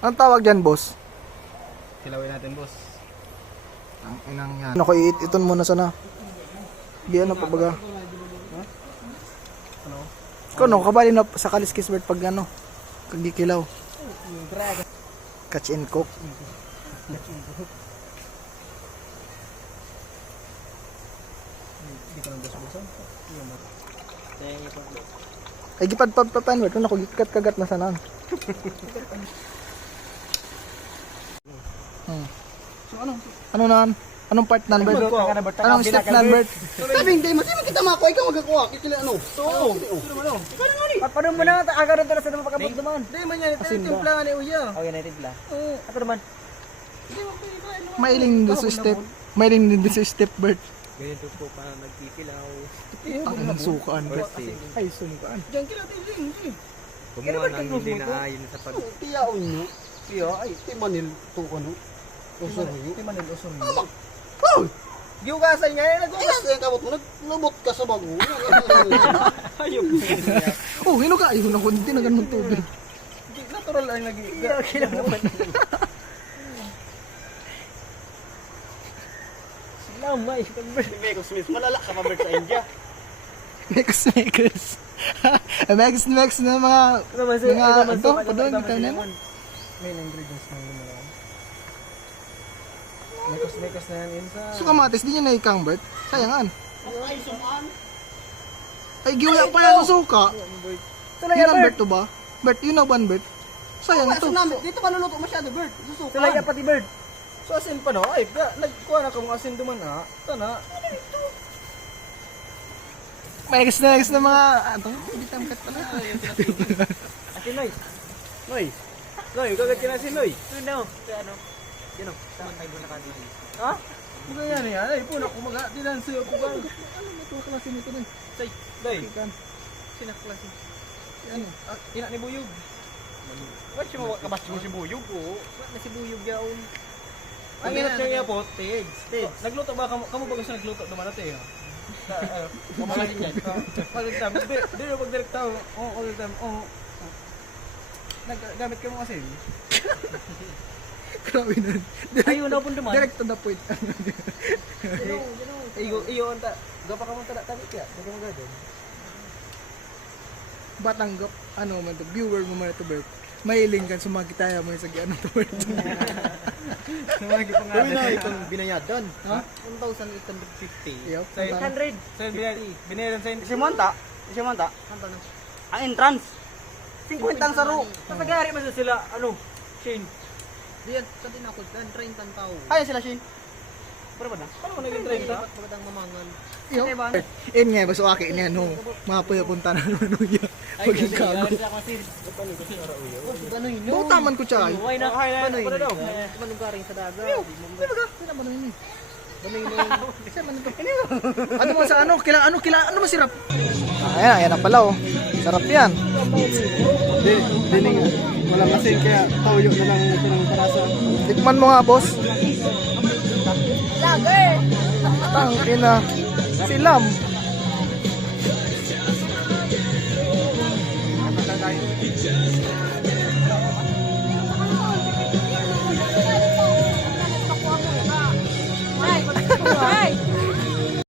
Anong tawag dyan, boss? Kilawin natin, boss. Ang inang yan. Ako, iiton muna sana. Di ano pa baga. Ano? Kuno, kabali na sa kaliskis bird pag ano, kagikilaw. Catch and cook. Hindi ka ng boss-bossan. Ay, gipad pa bird. Ano, gikat kagat na sana. So ano? Ano nan? Anong part nan, bird? Anong step nan, bird? Sabi hindi mo kita mako ikaw magkakuha kitila ano. So, Paano mo na aga rin talaga sa naman pagkabot naman? hindi man yan timpla ni uya. Oh, United la. Ako naman. Mailing din sa step. Mailing din sa step, bird. Ganito po pa nagkikilaw. Ang inang sukaan, bird. Ay, sukaan. Diyan kila tiling. Gumawa ng hindi naayon sa pag... Tiyaon nyo. Tiya ay timanil to ano. Osorio. Timanil Osorio. Oh! Giugasan nga yan. Ayun yung kabot mo naglubot ka sa bago. Ayun. Oh, hinuga. Ayun ako, hindi na ganun tubig. Natural lang lagi. Kilaw naman. Sila may. Mekos Smith, malala ka pa sa India. Next. Next na mga... Ito, padon, ito na naman. Main ingredients ng lumayan. Mekos na yan sa... So kamatis, di niya na ikang, bird. Sayangan. Ay, sumaan. Ay, giwala pa yan sa suka. Tulay Yun ya, ang Bert. bird to ba? Bird, yun na ban, bird. Sayang ito. Dito maluluto masyado, Bert. Susukan. Tulay ya pati Bert. So asin pa no? Ay, nagkuha na kung asin duman ha. Ito na. Next na mga... Ito, hindi tamkat pala. Asin Noy. Noy. Noy, kagat ka na asin Noy. Ano? Ano? Sino? Saan tayo na kanina? Ha? Mga yan yan. Ay, puno kumaga. Dinan sa'yo ko ba? Ano ito klase nito na? Say, Noy. Ikan. Sino klase? Ano? Ina ni Buyog. What siya kabas mo si Buyog ko? Na si Buyog yaon. Ang inat niya po, Tigs. Nagluto ba? Kamu ba gusto nagluto naman natin? Kumalagin yan. Pag-time. Di na pag-direct tao. Oo, pag-time. Oo. Naggamit ka mo kasi. Grabe na. Ayun na po naman. Direct to the point. Iyo, anta. Gapa ka mong tabi kaya. Baga mo gagawin. Batanggap, ano man to, viewer mo man ito, Bert. Mahiling kan sumakitaya mo yung sa ano to, Bert. Sumagi pa nga. Gawin na itong binayadan. Ha? 1,850. Yup. 800. So, binayaran sa Si Monta. Ang entrance. 50 ang saro. Napagari man sila, ano, Shane. Diyan, sa tinakot kan, 30 tao. Ayan sila, Shane. Pero ba na? Paano mo naging 30? Magandang mamangan. Yo. In nga, baso aki niya, no. Mapoy punta na naman niya. Paging kago. Ano yun? Butaman ko siya. Ay na, paano daw? Manugaring sa daga. Di ba ka? Sila ba naman yun? Sila ba nito? Ano mo sa ano? Ano masirap? Ayan na pala oh. Sarap yan. Dining, walang asin kaya tawyo na lang ito ng parasa. Tikman mo nga, boss. Lager! Tangina. Silam.